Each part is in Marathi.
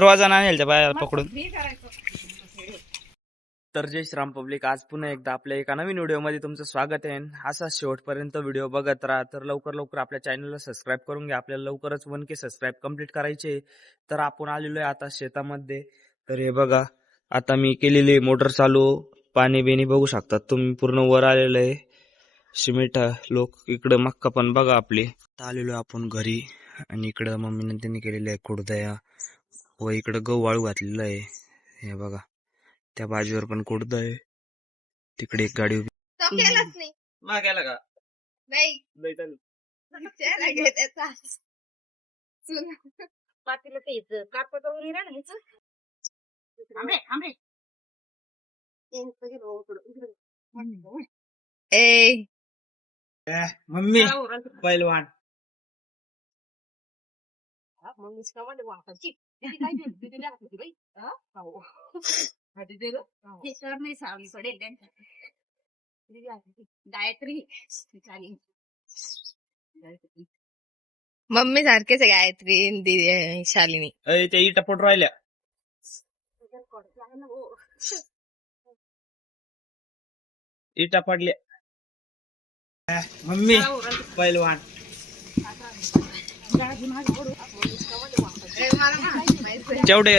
रोजाना आणेल त्या बाया पकडून. तर जय श्रीराम पब्लिक, आज पुन्हा एकदा आपल्या एका नवीन व्हिडिओ मध्ये तुमचं स्वागत आहे. असा शेवटपर्यंत व्हिडिओ बघत राहा. तर लवकर आपल्या चॅनलला सबस्क्राईब करून घ्या. आपल्याला लवकरच 1K सबस्क्राईब कंप्लीट करायचे. तर आपण आलेलो आहे आता शेतामध्ये. तर हे बघा, आता मी केलेली मोटर चालू, पाणी बिणी बघू शकतात तुम्ही, पूर्ण वर आलेलं आहे. सिमेंट लोक इकडं, मक्का पण बघा आपली. आता आलेलो आपण घरी, आणि इकडं मम्मीने त्यांनी केलेलं आहे कुडदया, व इकडं गहू वाळू घातलेलं आहे. हे बघा, त्या बाजूवर पण कुडद आहे. तिकडे एक गाडी उभी. गेला का नाही पातीला घ्यायचं, कापडावरून राहायचं. ए मम्मी पहिलवान मम्मीच का मध्ये वाटायची काय बाई नाही सावली पडेल गायत्री. मम्मी सारखेच आहे गायत्री शालिनी. त्या इटा पट राहिल्या. इटा पडल्या. मम्मी पहिलवान. जेवढे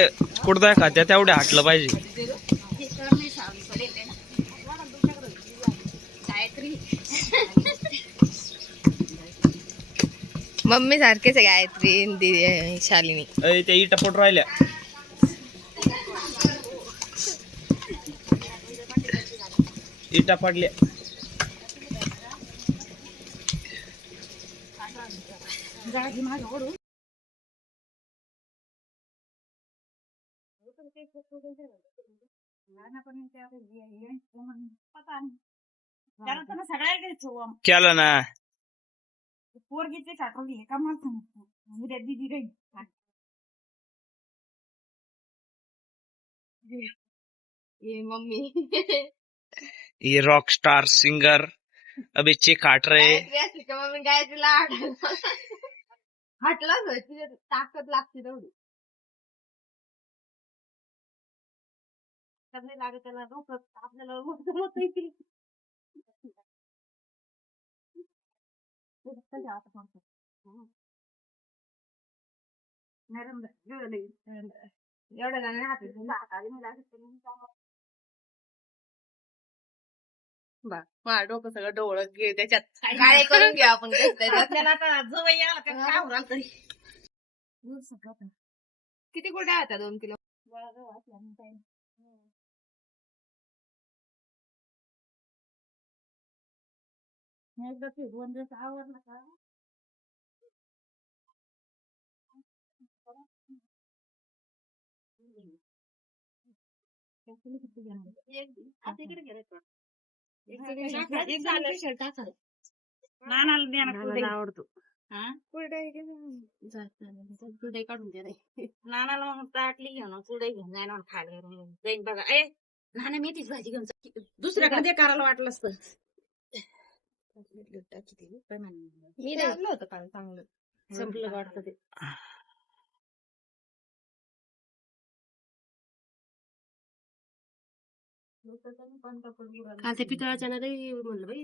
कुडदा खात्या तेवढे हाटलं पाहिजे. मम्मी सारखेच आहे गायत्री शालिनी. त्या इटा पट राहिल्या. इटा पडल्या. केलं ना पोरगीचे काठवली का मला दिदी रे ये मम्मी ये रॉक स्टार सिंगर अभी चिक काट रहे. मम्मी गायत्रीला हटलाच होय, तिथे ताकद लागते तेवढी. सगळे लागत त्याला डोकं आपल्याला होत येते. एवढ्या जणांनी हात माझं डोकं सगळं डोळं त्याच्यात काय करून घ्या आपण. किती कुठे होता 2 किलो? एकदा फिरवून जसं आवरलं का आवडतो. कुरडई काढून दे रे नानाला. मग ताटली घेऊन कुरडई घेऊन जाईन खायला जाईन बघा. ए नाना मेथीच भाजी घेऊन दुसऱ्याकडे करायला वाटलं असतं. मी लागलं होतं काल चांगलं. संपलं वाटतं ते. काल ते पितळाच्या ना म्हणलं बाई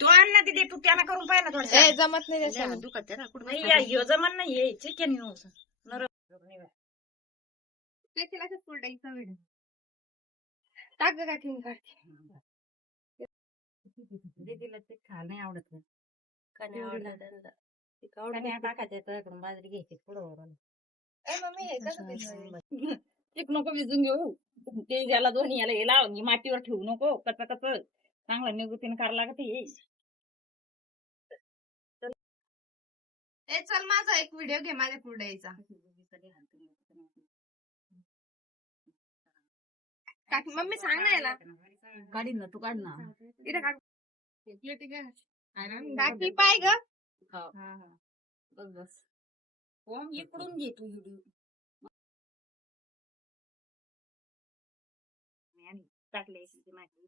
तो आण ना तिथे तू त्यांना करून पाहिजे थोडं. जमत नाही दुखत नाही जमन नाही चिकन कुरडईचा वेळ टाक ग काठी मी काढते. दीदीला ते खायला नाही आवडत. कण्या टाकायचं बाजरी घ्यायची पुढं. मम्मी हे कसं भिजवायचं? एक नको भिजून घेऊ ते याला दोन्ही याला हे लाव मातीवर ठेवू नको. कच चांगला निवृत्तीने करायला लागते. चल माझा एक व्हिडिओ घे माझ्या कुरडईचा. मम्मी सांग ना याला. काढीन ना तू काढ ना. इथे काढ. काकी पाय ग. बस इकडून घे तू व्हिडिओ. टाकले माहिती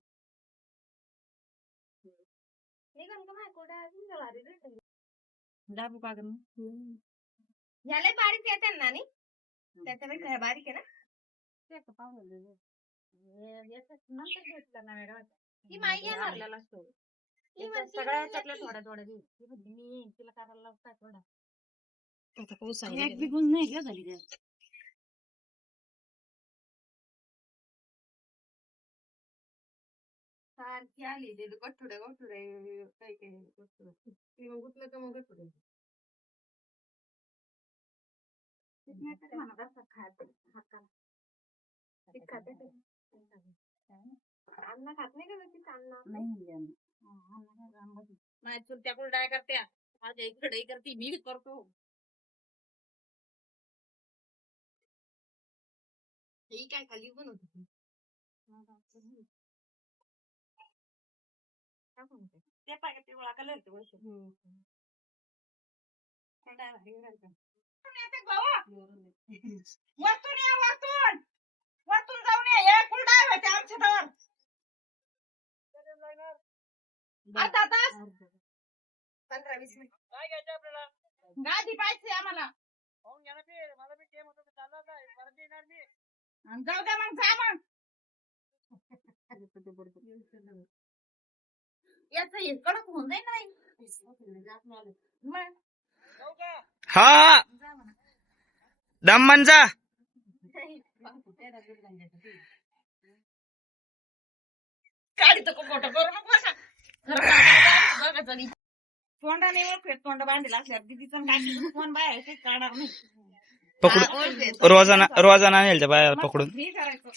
डाबू कागद झाले बारीक येतात ना. त्याच्यापेक्षा हे बारीक आहे ना. ते का पाहुणे नंतर घेतलं ना मॅडम ही माई येणार. आपल्याला असतो ही म्हणते सगळ्या मी त्यातल्या येते. थोड्या थोड्या देऊ ती म्हणते मी येईन, तिला करायला लावता थोडा आता पाऊस एक सांगितलं. बिगुन नाही का झाली त्यात सारखी आली ते गठुडे काही गठुडे ती मग गुतलं तर मग गठुडे. म्हणत असतात खायचं हाताला ती खाते का? अन्न खात नाही का ती अन्न? नाही माझ्या चुलत्या कुरड्या करत्या माझ्या इकडे करते मी करतो ही काय खाली पण होती ती. ते पाय ते गोळा कलर ते वर्ष वरतून या वरतून जाऊन या हे कुरड्या होते आमच्या तर अर्धा तास 15-20 मिनिट. काय घ्यायचं आपल्याला गादी पाहिजे आम्हाला पाहून घ्या ना ते मला बी गेम होतो चालला होता परत येणार मी आणि जाऊ द्या मग जा मग याच हे कडक होऊन जाईल नाही मग जाऊ का हा जा म्हणा दमन जा. काढी तर खोटं करू नको बसा तोंडाने ओळखेत तोंड बांधलेला असल्यावर दिदीचं काय कोण बाय ते काढणार नाही पकडून रोजाना नेल त्या बायाला पकडून. हे करायचं